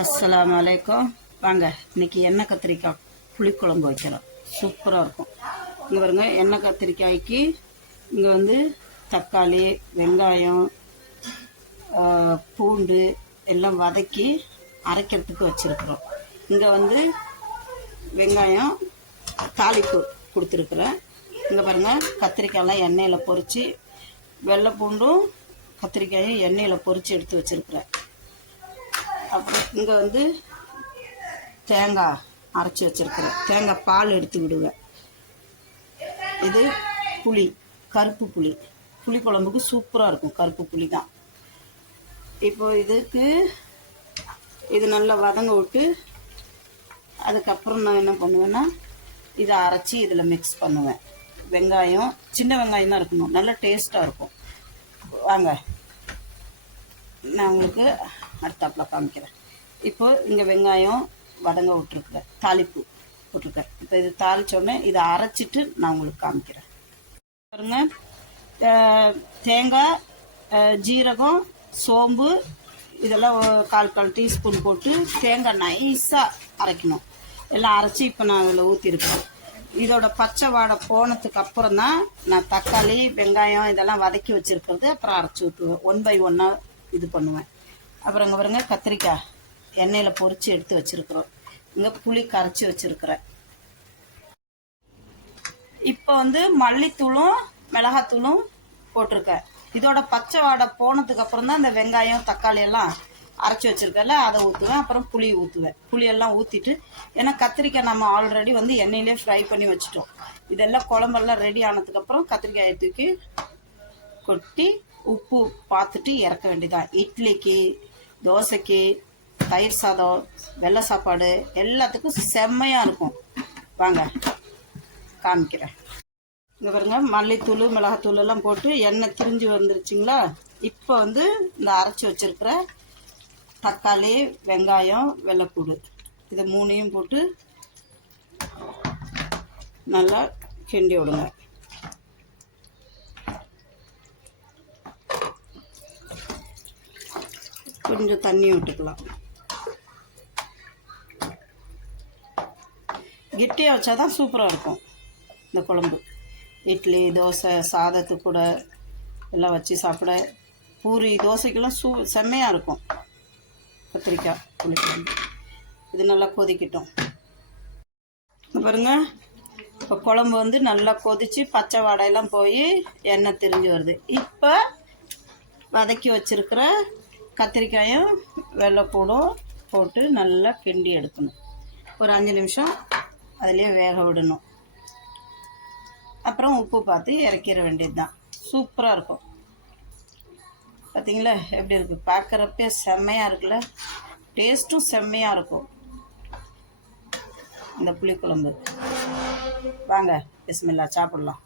அஸ்ஸலாமு அலைக்கும். வாங்க இன்னைக்கு எண்ணெய் கத்திரிக்காய் புளிக்குழம்பு வைக்கிறோம். சூப்பராக இருக்கும். இங்கே பாருங்க, எண்ணெய் கத்திரிக்காய்க்கு இங்கே வந்து தக்காளி, வெங்காயம், பூண்டு எல்லாம் வதக்கி அரைக்கிறதுக்கு வச்சுருக்குறோம். இங்கே வந்து வெங்காயம் தாளிப்பு கொடுத்துருக்குறேன். இங்கே பாருங்கள், கத்திரிக்காயெல்லாம் எண்ணெயில் பொரித்து, வெள்ளை பூண்டும் கத்திரிக்காயும் எண்ணெயில் பொரித்து எடுத்து வச்சுருக்குறேன். அப்புறம் இங்கே வந்து தேங்காய் அரைச்சி வச்சுருக்குறேன். தேங்காய் பால் எடுத்து விடுவேன். இது புளி, கருப்பு புளி. புளி குழம்புக்கு சூப்பராக இருக்கும், கருப்பு புளி தான். இப்போ இது நல்லா வதங்க விட்டு, அதுக்கப்புறம் நான் என்ன பண்ணுவேன்னா, இதை அரைச்சி இதில் மிக்ஸ் பண்ணுவேன். வெங்காயம் சின்ன வெங்காயம் தான் இருக்கணும், நல்லா டேஸ்ட்டாக இருக்கும். வாங்க நான் உங்களுக்கு அடுத்தாப்பில் காமிக்கிறேன். இப்போ இங்கே வெங்காயம் வதங்க விட்டுருக்குறேன், தாளிப்பு போட்டிருக்கேன். இப்போ இது தாளித்தோடனே இதை அரைச்சிட்டு நான் உங்களுக்கு காமிக்கிறேன். பாருங்க, தேங்காய், ஜீரகம், சோம்பு இதெல்லாம் கால் டீஸ்பூன் போட்டு தேங்காய் நைஸாக அரைக்கணும். எல்லாம் அரைச்சி இப்போ நான் அதில் ஊற்றிருக்கேன். இதோட பச்சை வாடை போனதுக்கு அப்புறம் தான் நான் தக்காளி, வெங்காயம் இதெல்லாம் வதக்கி வச்சுருக்கிறது அப்புறம் அரைச்சி ஊற்றுவேன். 1 by 1 இது பண்ணுவேன். அப்புறம் இங்கே பாருங்க, கத்திரிக்காய் எண்ணெயில் பொரித்து எடுத்து வச்சுருக்குறோம். இங்கே புளி கரைச்சி வச்சுருக்கிறேன். இப்போ வந்து மல்லித்தூளும் மிளகாத்தூளும் போட்டிருக்கேன். இதோட பச்சை வாடை போனதுக்கு அப்புறம் தான் இந்த வெங்காயம் தக்காளி எல்லாம் அரைச்சி வச்சிருக்கல அதை ஊற்றுவேன். அப்புறம் புளி ஊற்றுவேன். புளியெல்லாம் ஊற்றிட்டு, ஏன்னா கத்திரிக்காய் நம்ம ஆல்ரெடி வந்து எண்ணெயிலே ஃப்ரை பண்ணி வச்சுட்டோம். இதெல்லாம் குழம்பெல்லாம் ரெடி ஆனதுக்கப்புறம் கத்திரிக்காயை தூக்கி கொட்டி உப்பு பார்த்துட்டு இறக்க வேண்டியதான். இட்லிக்கு, தோசைக்கு, தயிர் சாதம், வெள்ளை சாப்பாடு எல்லாத்துக்கும் செம்மையாக இருக்கும். வாங்க காமிக்கிறேன். இங்கே பாருங்க, மல்லித்தூள் மிளகாத்தூள் எல்லாம் போட்டு எண்ணெய் திரிஞ்சு வந்துருச்சுங்களா. இப்போ வந்து இந்த அரைச்சி வச்சிருக்கிற தக்காளி, வெங்காயம், வெள்ளைப்பூடு இது 3ஐயும் போட்டு நல்லா கிண்டி விடுங்க. கொஞ்சம் தண்ணி விட்டுக்கலாம். கெட்டியாக வச்சாதான் சூப்பராக இருக்கும் இந்த குழம்பு. இட்லி, தோசை, சாதத்துக்கு கூட எல்லாம் வச்சு சாப்பிட, பூரி, தோசைக்கெல்லாம் செம்மையாக இருக்கும் கத்திரிக்காய் புளிக்குழம்பு. இது நல்லா கொதிக்கட்டும். பாருங்க, இப்போ குழம்பு வந்து நல்லா கொதித்து பச்சை வாடையெல்லாம் போய் எண்ணெய் திரிஞ்சு வருது. இப்போ வதக்கி வச்சுருக்கிற கத்திரிக்காயும் வெள்ளைப்பூடும் போட்டு நல்லா கிண்டி எடுக்கணும். ஒரு 5 நிமிஷம் அதிலே வேக விடணும். அப்புறம் உப்பு பார்த்து இறக்கிற வேண்டியது தான். சூப்பராக இருக்கும். பார்த்தீங்களா எப்படி இருக்குது? பார்க்குறப்பே செம்மையாக இருக்குல்ல, டேஸ்ட்டும் செம்மையாக இருக்கும் இந்த புளிக்குழம்பு. வாங்க பிஸ்மில்லா சாப்பிட்லாம்.